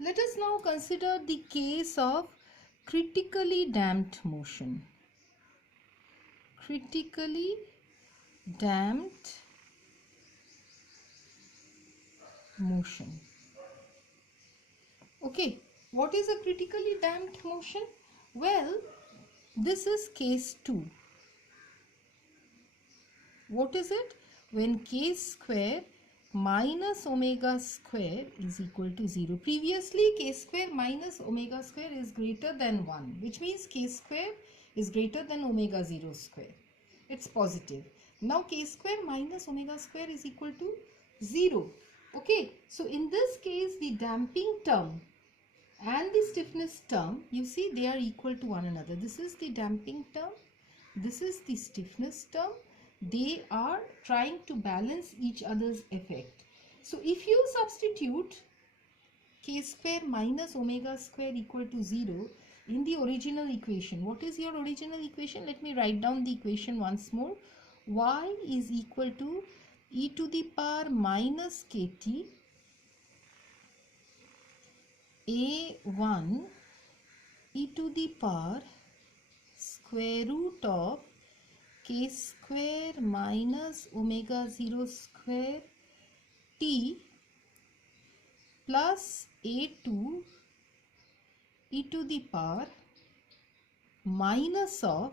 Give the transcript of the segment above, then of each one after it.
Let us now consider the case of critically damped motion. Critically damped motion. Okay, what is a critically damped motion? Well, this is case 2. What is it? When k square minus omega square is equal to 0. Previously, k square minus omega square is greater than 1, which means k square is greater than omega 0 square. It's positive. Now k square minus omega square is equal to 0. Okay, so in this case, the damping term and the stiffness term, you see, they are equal to one another. This is the damping term, this is the stiffness term. They are trying to balance each other's effect. So if you substitute k square minus omega square equal to 0 in the original equation, what is your original equation? Let me write down the equation once more. Y is equal to e to the power minus kt a1 e to the power square root of k square minus omega 0 square t plus a2 e to the power minus of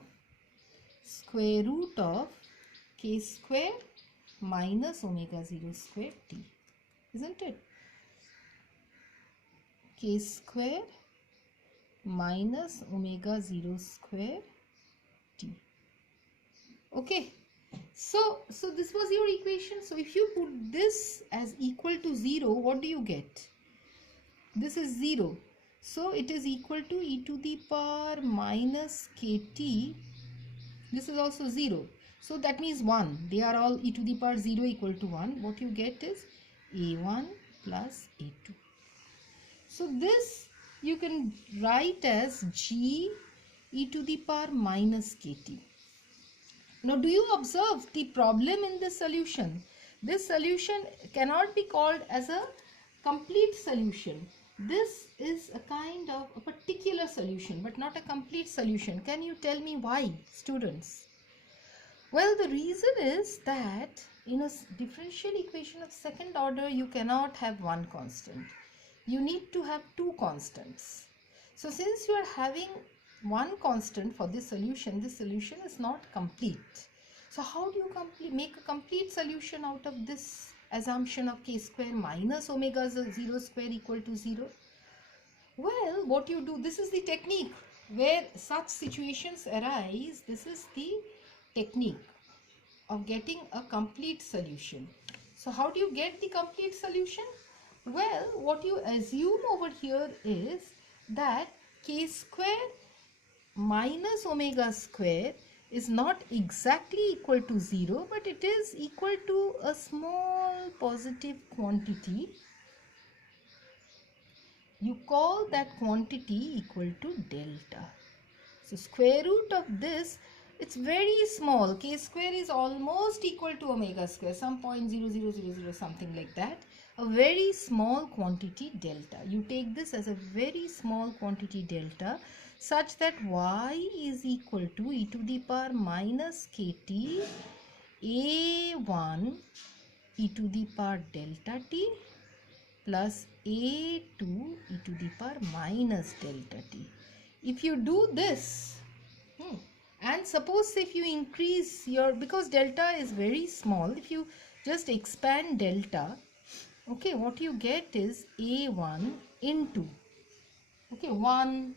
square root of k square minus omega 0 square t, isn't it? K square minus omega 0 square t. Okay, so this was your equation. So if you put this as equal to 0, what do you get? This is 0, so it is equal to e to the power minus kt. This is also 0, so that means 1. They are all e to the power 0 equal to 1. What you get is a1 plus a2. So this you can write as g e to the power minus kt. Now, do you observe the problem in this solution? This solution cannot be called as a complete solution. This is a kind of a particular solution, but not a complete solution. Can you tell me why, students? Well, the reason is that in a differential equation of second order, you cannot have one constant. You need to have two constants. So, since you are having one constant for this solution is not complete. So how do you make a complete solution out of this assumption of k square minus omega 0 square equal to 0? Well, what you do, this is the technique where such situations arise. This is the technique of getting a complete solution. So how do you get the complete solution? Well, what you assume over here is that k square minus omega square is not exactly equal to 0, but it is equal to a small positive quantity. You call that quantity equal to delta. So square root of this, it's very small. K square is almost equal to omega square, some 0.0000 something like that. A very small quantity delta. You take this as a very small quantity delta, such that y is equal to e to the power minus kt a1 e to the power delta t plus a2 e to the power minus delta t. If you do this, and suppose if you increase your, because delta is very small, if you just expand delta, okay, what you get is a1 into, okay, 1.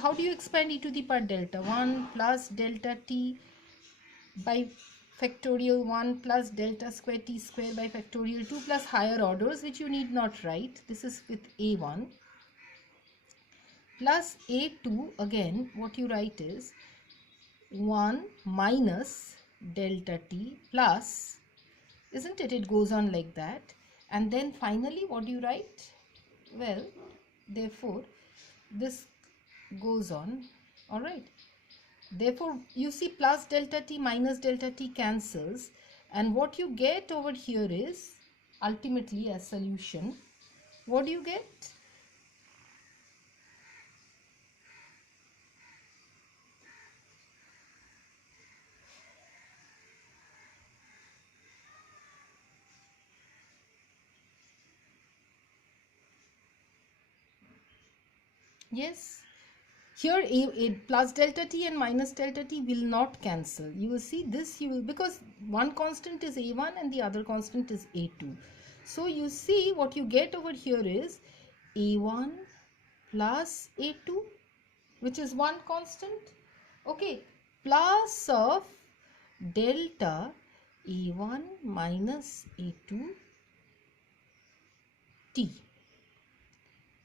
How do you expand e to the power delta? 1 plus delta t by factorial 1 plus delta square t square by factorial 2 plus higher orders, which you need not write. This is with a1 plus a2. Again, what you write is 1 minus delta t plus, isn't it? It goes on like that. And then finally, what do you write? Well, therefore, this goes on, all right. Therefore, you see plus delta t minus delta t cancels, and what you get over here is ultimately a solution. What do you get? Yes. Here a plus delta t and minus delta t will not cancel. You will see this, you will, because one constant is a1 and the other constant is a2. So you see what you get over here is a1 plus a2, which is one constant, okay, plus of delta a1 minus a2 t.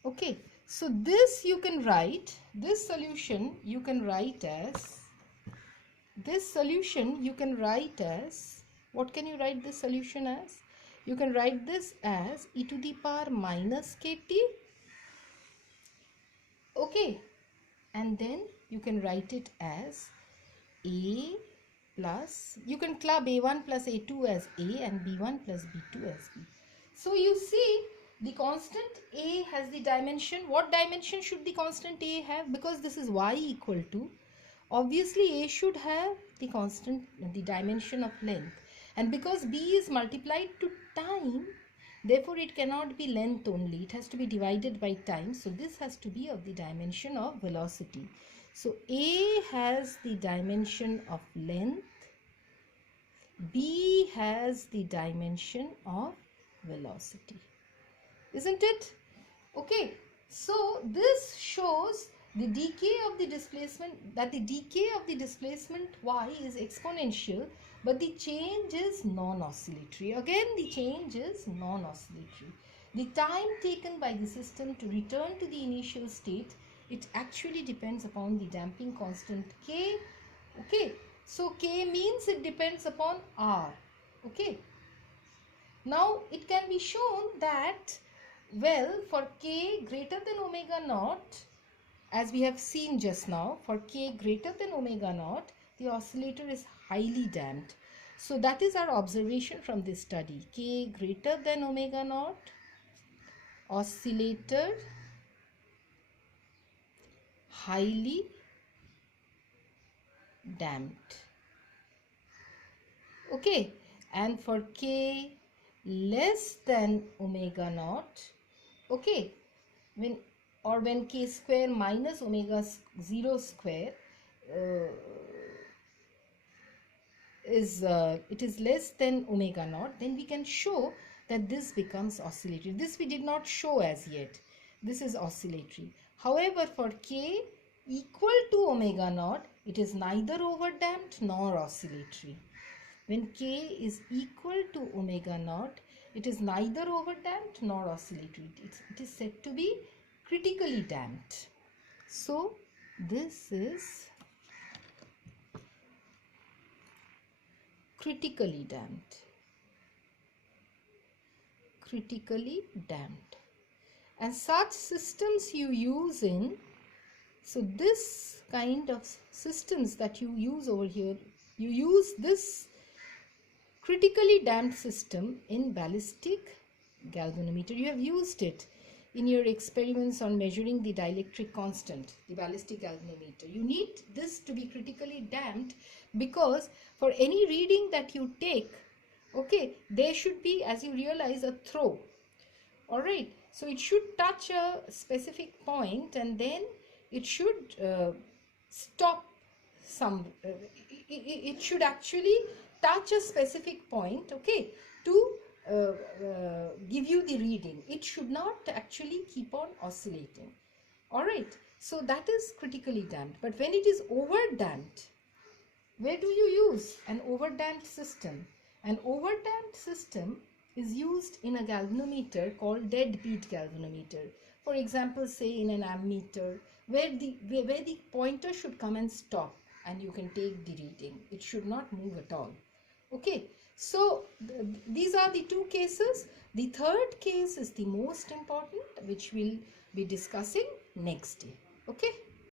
Okay, so this you can write, this solution you can write as, what can you write this solution as? You can write this as e to the power minus kt, okay, and then you can write it as a plus, you can club a1 plus a2 as a and b1 plus b2 as b. So you see the constant a has the dimension. What dimension should the constant a have? Because this is y equal to, obviously a should have the constant, the dimension of length, and because b is multiplied to time, therefore it cannot be length only, it has to be divided by time. So this has to be of the dimension of velocity. So a has the dimension of length, b has the dimension of velocity, isn't it? Okay, so this shows the decay of the displacement, that the decay of the displacement y is exponential, but the change is non-oscillatory. Again, the change is non-oscillatory. The time taken by the system to return to the initial state, it actually depends upon the damping constant k. Okay, so k means it depends upon r. Okay, now it can be shown that, well, for k greater than omega naught, as we have seen just now, for k greater than omega naught, the oscillator is highly damped. So that is our observation from this study. K greater than omega naught, oscillator highly damped. Okay, and for k less than omega naught, okay, when k square minus omega 0 square it is less than omega naught, then we can show that this becomes oscillatory. This we did not show as yet. This is oscillatory. However, for k equal to omega naught, it is neither overdamped nor oscillatory. When k is equal to omega naught, it is neither overdamped nor oscillatory. It is said to be critically damped. So this is critically damped. Critically damped. And such systems you use in, so this kind of systems that you use over here, you use this critically damped system in ballistic galvanometer. You have used it in your experiments on measuring the dielectric constant, the ballistic galvanometer. You need this to be critically damped because for any reading that you take, okay, there should be, as you realize, a throw. All right, so it should touch a specific point and then it should stop some, it should actually touch a specific point, okay, to give you the reading. It should not actually keep on oscillating. All right, so that is critically damped. But when it is over damped, where do you use an over damped system? An over damped system is used in a galvanometer called deadbeat galvanometer. For example, say in an ammeter, where the pointer should come and stop and you can take the reading. It should not move at all. Okay, so these are the two cases. The third case is the most important, which we'll be discussing next day. Okay.